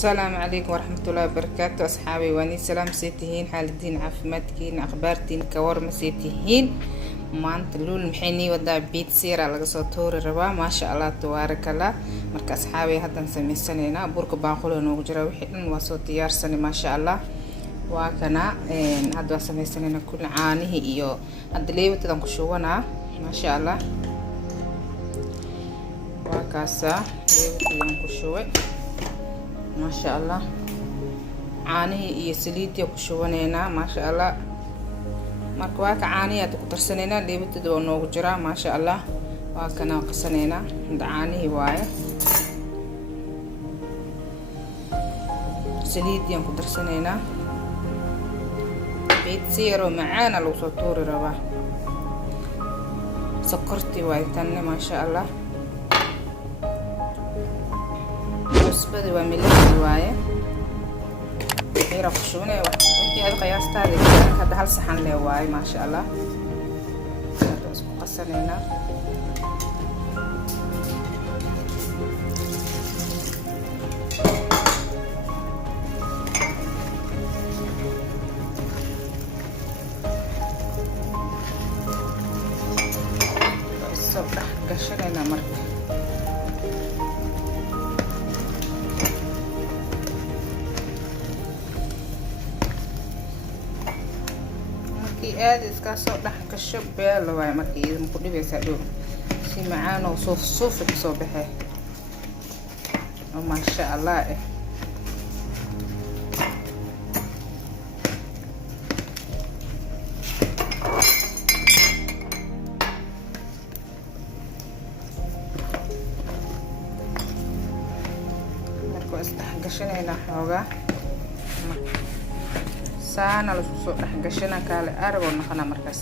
السلام عليكم ورحمة الله وبركاته أصحابي واني سلام سيتهين حال الدين عافمادكين أخبارتين كورما سيتهين maanta luul maxay wadaa pizza laga soo toori rabaa ma sha Allah tabaarakallah marka asxaabay hadan sameeysanayna burka baaquli noogu jira wixii dhan waa soo diyaarsan ma sha Allah waa kana hadda sameeysanayna kul caanihi iyo hadda leebtadan ku shubanaa ma sha Allah waa kaasa leebtadan ku shubay ma sha Allah caanihi iyo saliidii ku shubanayna ma sha Allah marka waa ka caaniyaad ku darsanayna leebtada oo noogu jira ma sha Allah waa kana qasanayna caanihi waaye saliidiyaan ku darsanayna pizza yaro macaan lagu soo tuuri rabaa sokorti waaye tan ma sha Allah cusbada waa milix waaye يرى خشونة وكي هذا قياس تالي هذا هل صحن له واي ما شاء الله قصرنا الصبح قشرنا مرة aad iska soo dhax ka shabeel way markii idin ku dhibaysa dhow si macaan oo suuf ka soo baxay oo ma sha Allah markuu isdhaxgashanayna xoogaa saana la soo dhaxgashana kale arag oo naqana markaas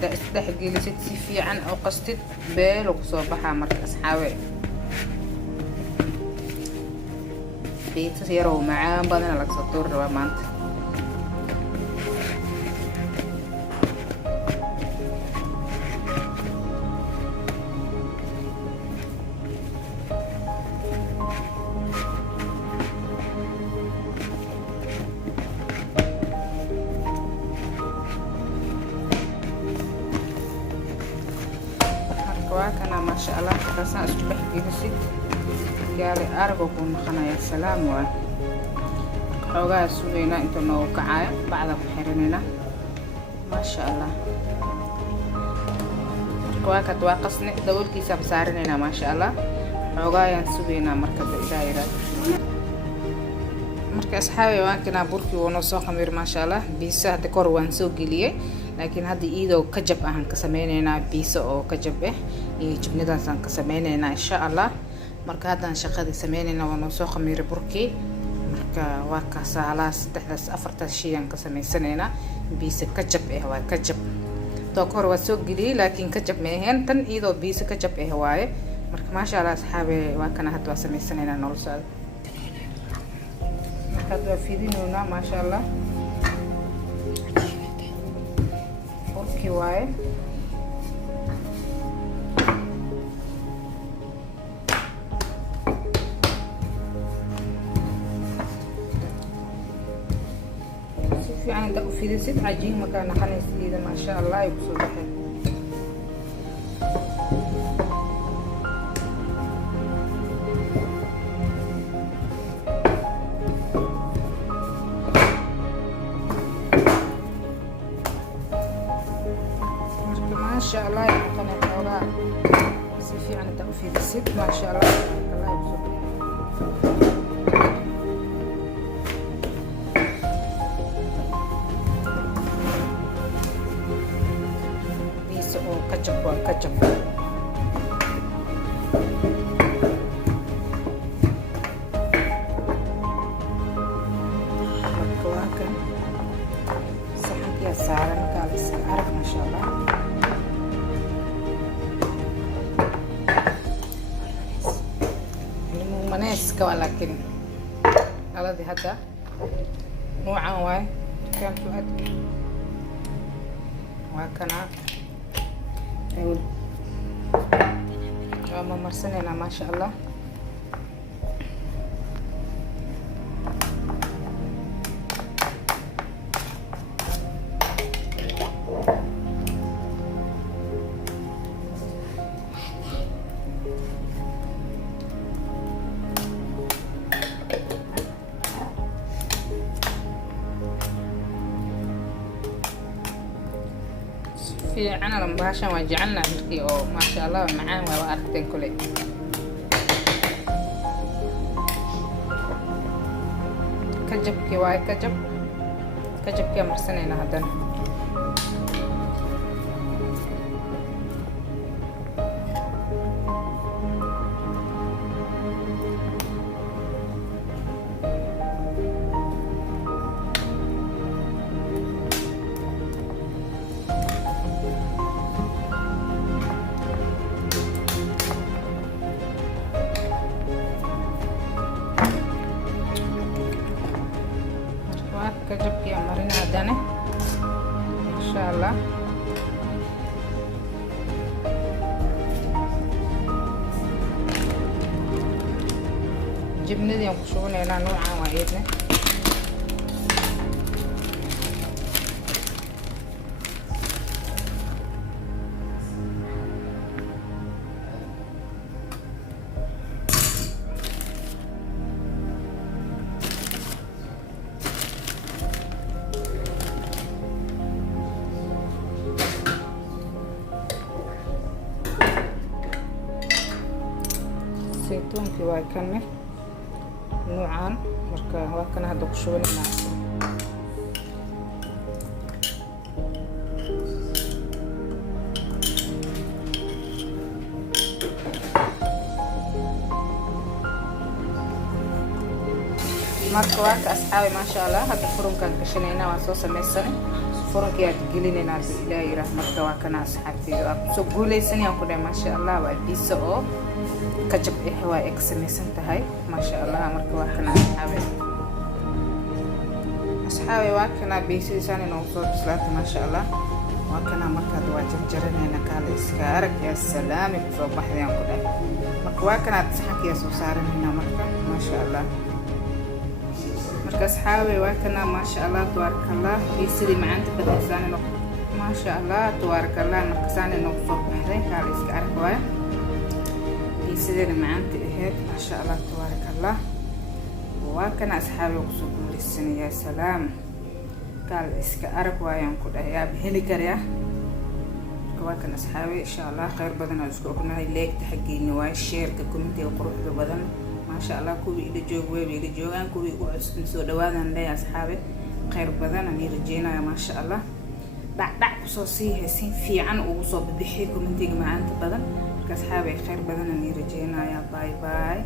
da isdhaxgelisid si fiican oo qastid beel oo soo baxa markaas xaawe pizza yaro macaan badan la soo tuur rabaa maanta وكنا ما شاء الله كاسان أصبح جلسيت قالي أرجو كون خنا يا سلام وحوجا سوينا أنتو نوقعاء بعد بحرننا ما شاء الله كواكت واقصنا دور كيسة بسارننا ما شاء الله حوجا ينسوينا مركز دائرة مركز أصحابي وكنا بركي ونصاق مير ما شاء الله بيسا دكور وانسوق ليه laakiin hadda iidoo ka jab ahan ka sameeynayna pizza oo ka jab iyo jibnidaasaan ka sameeynayna insha Allah marka haddaan shaqadii sameeynayna waa noo soo khamiir burkii marka waa ka saalaas 3-4 shayaan ka sameeysanayna pizza ka jab waa ka jab to kor waa soo gili laakiin ka jab meehen tan iidoo pizza ka jab waaye marka ma sha Allah asxaabe waa kana hadda waa sameeysanayna nool soo marka waa fiidinayna ma sha Allah واي في عندك في ست عجين مكان خلينا سيده ما شاء الله يبصوا بحال ما شاء الله يقنع حولا سيفي عن التوفيق الست ما شاء الله الله يبزق بيس او كجب وكجب مكواكا صحن يا سارة مكالس عرق ما شاء الله مناسك ولكن هذا هذا نوعا واي كان فؤاد وكنا ما مرسنينا ما شاء الله. في عنا لمباشا وجعلنا مركي أو ما شاء الله معاه وأركتين كلي. كجب كواي كجب كي مرسنينا هذا. كجب كي مرينا هدانه إن شاء الله. جبنا دي نقشون هنا نوعا وايدنا زيتونكي waa kanne nuucan marka waa kana hadda ku shubanayna marka waa ka asxaabi ma sha Allah hadda furunkan gashanayna waa soo sameeysanay furunki aad gelinayna ilaahay rahmadka waa kana asxaabtiga soo guuleysanayaan ku dhahay ma sha Allah waa biisa oo كجب إحوا إكسمي سنتهاي ما شاء الله مركب وكنا أصحابي وكنا بيسي ساني نوصل بسلات ما شاء الله وكنا مركب واجب جرنا نكال إسكارك يا سلام يكفر بحذيان كده مركب وكنا تسحك يا سوسار هنا مركب ما شاء الله مركب أصحابي وكنا ما شاء الله تبارك الله بيسي معانت بدأساني ما شاء الله تبارك الله مركب ساني نوصل بحذيان كال إسكارك واي سيدنا معانتي إهيد ما شاء الله تبارك الله وكان أصحابي وقصوا السنة يا سلام قال إسك أرق ويان كده يا بهلي كريا وكان أصحابي إن شاء الله خير بدنا أذكركم هاي ليك تحقيني واي شير ككومنتي وقروح بدنا ما شاء الله كوبي إلى جوج ويبي إلى جوجان كوبي وعس نسود وادن لي أصحابي خير بدنا نيرجينا ما شاء الله دع قصصي هسين في عن وصوب بحي كومنتي معانتي بدن أصحابي خير بدنا نيرجينا يا باي باي.